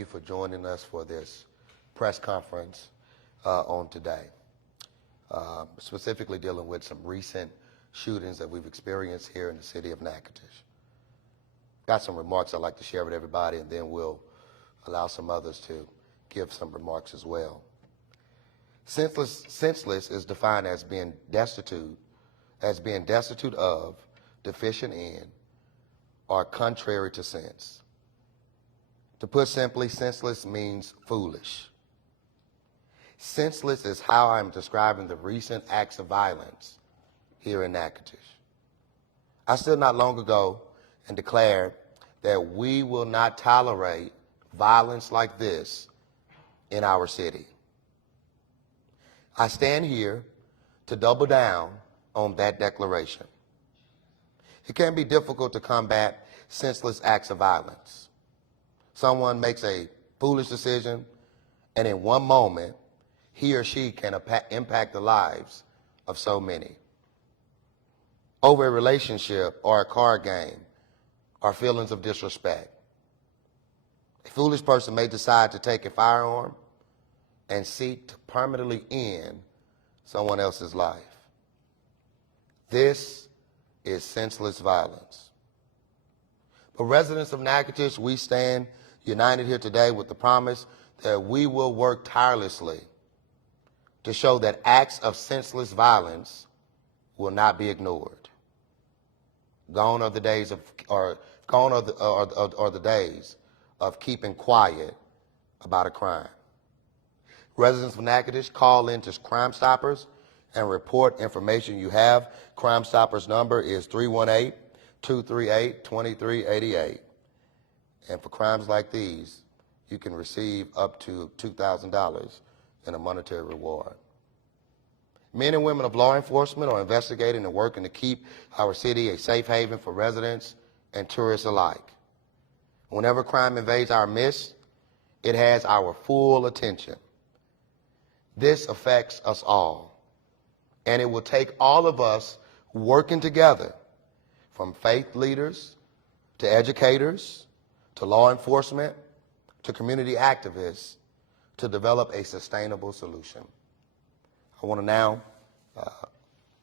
you for joining us for this press conference on today, specifically dealing with some recent shootings that we've experienced here in the city of Natchitoches. Got some remarks I'd like to share with everybody, and then we'll allow some others to give some remarks as well. Senseless is defined as being destitute of, deficient in, or contrary to sense. To put simply, senseless means foolish. Senseless is how I'm describing the recent acts of violence here in Natchitoches. I stood not long ago and declared that we will not tolerate violence like this in our city. I stand here to double down on that declaration. It can be difficult to combat senseless acts of violence. Someone makes a foolish decision, and in one moment, he or she can impact the lives of so many. Over a relationship or a card game or feelings of disrespect. A foolish person may decide to take a firearm and seek to permanently end someone else's life. This is senseless violence. But residents of Natchitoches, we stand united here today with the promise that we will work tirelessly to show that acts of senseless violence will not be ignored. Gone are the days of keeping quiet about a crime. Residents of Natchitoches, call into Crime Stoppers and report information you have. Crime Stoppers number is 318-238-2388. And for crimes like these, you can receive up to $2,000 in a monetary reward. Men and women of law enforcement are investigating and working to keep our city a safe haven for residents and tourists alike. Whenever crime invades our midst, it has our full attention. This affects us all, and it will take all of us working together, from faith leaders to educators to law enforcement to community activists, to develop a sustainable solution. I want to now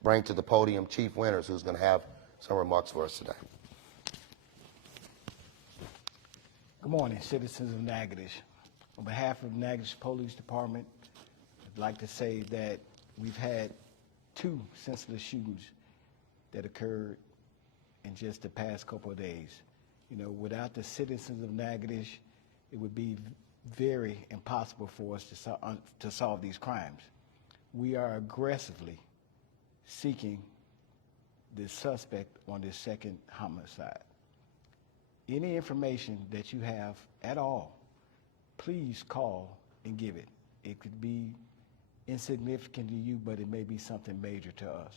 bring to the podium Chief Winters, who's going to have some remarks for us today. Good morning, citizens of Natchitoches. On behalf of the Natchitoches Police Department, I'd like to say that we've had 2 senseless shootings that occurred in just the past couple of days. You know, without the citizens of Natchitoches, it would be very impossible for us to solve these crimes. We are aggressively seeking the suspect on this second homicide. Any information that you have at all, please call and give it. It could be insignificant to you, but it may be something major to us.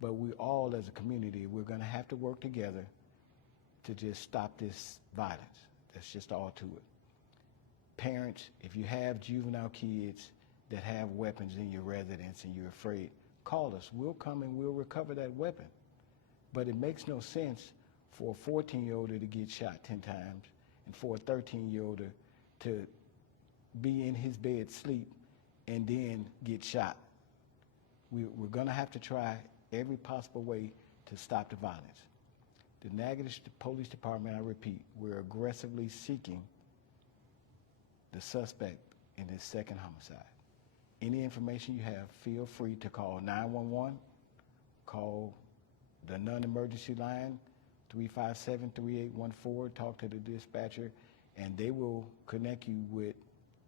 But we all, as a community, we're going to have to work together to just stop this violence. That's just all to it. Parents, if you have juvenile kids that have weapons in your residence and you're afraid, call us. We'll come and we'll recover that weapon. But it makes no sense for a 14-year-old to get shot 10 times and for a 13-year-old to be in his bed sleep and then get shot. We're going to have to try every possible way to stop the violence. The Natchitoches Police Department, I repeat, we're aggressively seeking the suspect in this second homicide. Any information you have, feel free to call 911, call the non-emergency line, 357-3814, talk to the dispatcher, and they will connect you with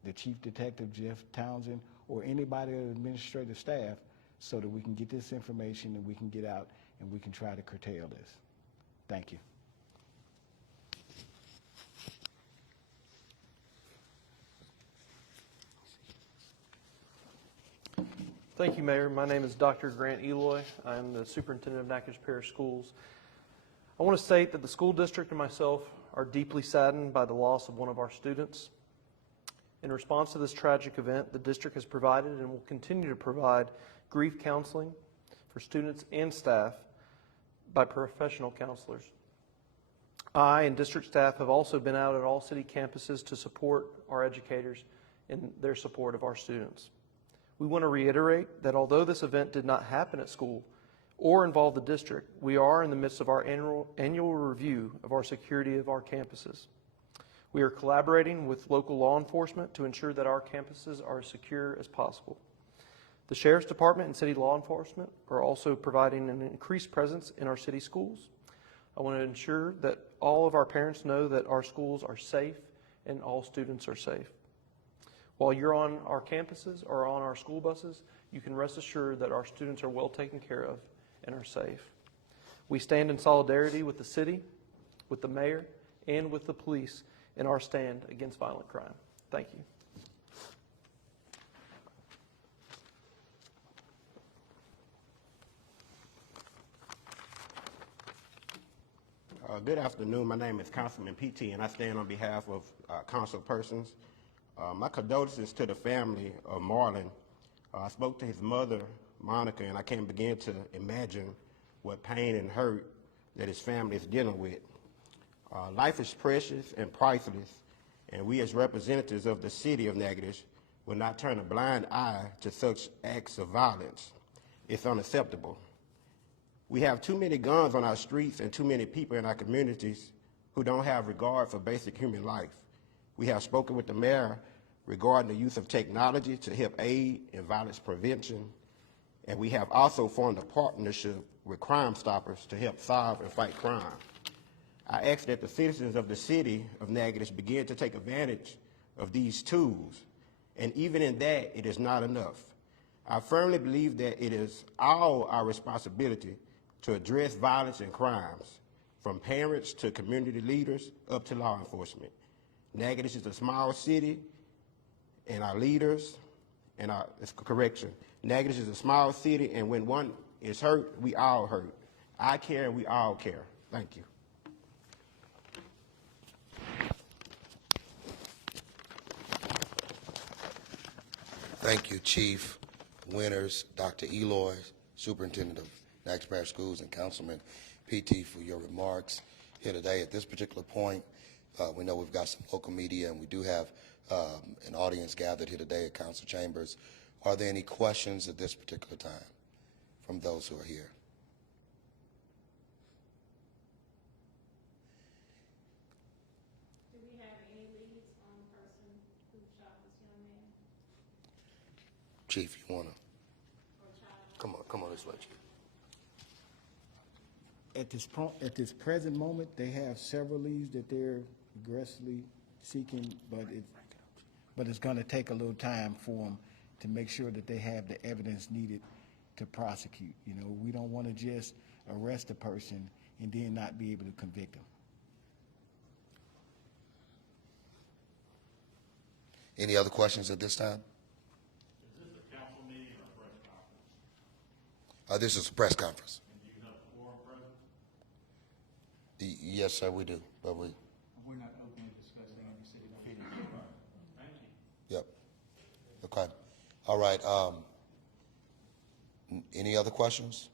the Chief Detective, Jeff Townsend, or anybody on the administrative staff so that we can get this information and we can get out and we can try to curtail this. Thank you. Thank you, Mayor. My name is Dr. Grant Eloi. I'm the Superintendent of Natchitoches Parish Schools. I want to state that the school district and myself are deeply saddened by the loss of one of our students. In response to this tragic event, the district has provided and will continue to provide grief counseling for students and staff by professional counselors. I and district staff have also been out at all city campuses to support our educators in their support of our students. We want to reiterate that although this event did not happen at school or involve the district, we are in the midst of our annual review of our security of our campuses. We are collaborating with local law enforcement to ensure that our campuses are as secure as possible. The Sheriff's Department and city law enforcement are also providing an increased presence in our city schools. I want to ensure that all of our parents know that our schools are safe and all students are safe. While you're on our campuses or on our school buses, you can rest assured that our students are well taken care of and are safe. We stand in solidarity with the city, with the mayor, and with the police in our stand against violent crime. Thank you. Good afternoon. My name is Councilman PT, and I stand on behalf of council persons. My condolences to the family of Marlon. I spoke to his mother, Monica, and I can't begin to imagine what pain and hurt that his family is dealing with. Life is precious and priceless, and we as representatives of the city of Natchitoches will not turn a blind eye to such acts of violence. It's unacceptable. We have too many guns on our streets and too many people in our communities who don't have regard for basic human life. We have spoken with the mayor regarding the use of technology to help aid in violence prevention, and we have also formed a partnership with Crime Stoppers to help solve and fight crime. I ask that the citizens of the city of Natchitoches begin to take advantage of these tools, and even in that, it is not enough. I firmly believe that it is all our responsibility to address violence and crimes, from parents to community leaders up to law enforcement. Natchitoches is a small city, and our leaders, and our, it's correction, Natchitoches is a small city, and when one is hurt, we all hurt. I care and we all care. Thank you. Thank you, Chief Winters, Dr. Eloi, Superintendent of Natchitoches Parish Schools, and Councilman PT for your remarks here today. At this particular point, we know we've got some local media, and we do have an audience gathered here today at Council Chambers. Are there any questions at this particular time from those who are here? Do we have any leads on the person who shot this young man Chief, you want to? or child? Come on this way, Chief. At this present moment, they have several leads that they're aggressively seeking, but it's going to take a little time for them to make sure that they have the evidence needed to prosecute. You know, we don't want to just arrest a person and then not be able to convict them. Any other questions at this time? Is this a council meeting or a press conference? This is a press conference. And do you have a quorum present? Yes, sir, we do. But We're not openly discussing any city business. Thank you. yep. Okay. All right. Any other questions?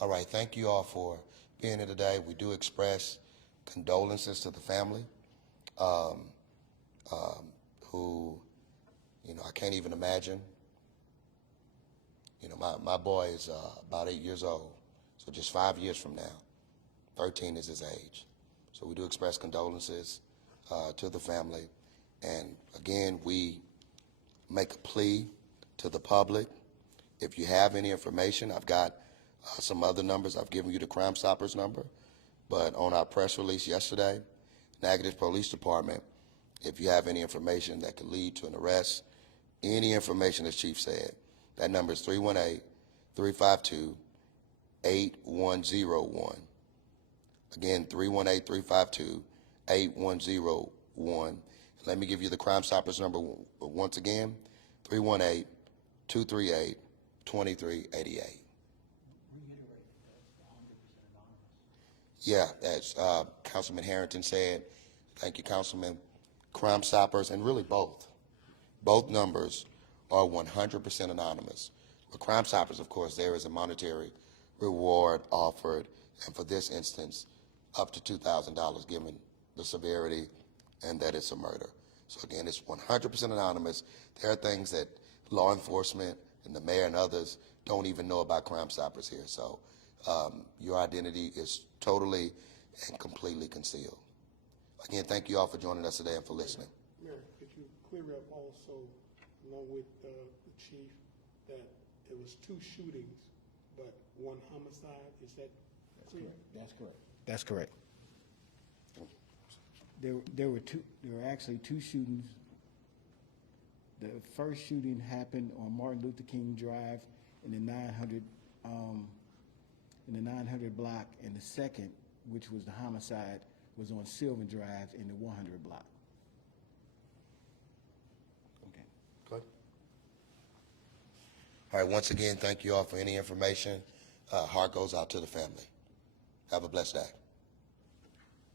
All right. Thank you all for being here today. We do express condolences to the family, who, you know, I can't even imagine. You know, my boy is about 8 years old, so just 5 years from now, 13 is his age. So we do express condolences to the family. And again, we make a plea to the public. If you have any information, I've got some other numbers. I've given you the Crime Stoppers number, but on our press release yesterday, Natchitoches Police Department, if you have any information that could lead to an arrest, any information, as Chief said, that number is 318-352-8101. Again, 318-352-8101. Let me give you the Crime Stoppers number once again, 318-238-2388. Yeah, as Councilman Harrington said, thank you, Councilman, Crime Stoppers, and really both numbers are 100% anonymous. With Crime Stoppers, of course, there is a monetary reward offered, and for this instance, up to $2,000 given the severity and that it's a murder. So again, it's 100% anonymous. There are things that law enforcement and the mayor and others don't even know about Crime Stoppers here. So your identity is totally and completely concealed. Again, thank you all for joining us today and for listening. Mayor, could you clear up also, along with the chief, that it was 2 shootings, but 1 homicide? Is that clear? That's correct. That's correct. There were actually 2 shootings. The first shooting happened on Martin Luther King Drive in the 900 block, and the second, which was the homicide, was on Sylvan Drive in the 100 block. Okay. Good. All right, once again, thank you all for any information. Heart goes out to the family. Have a blessed day.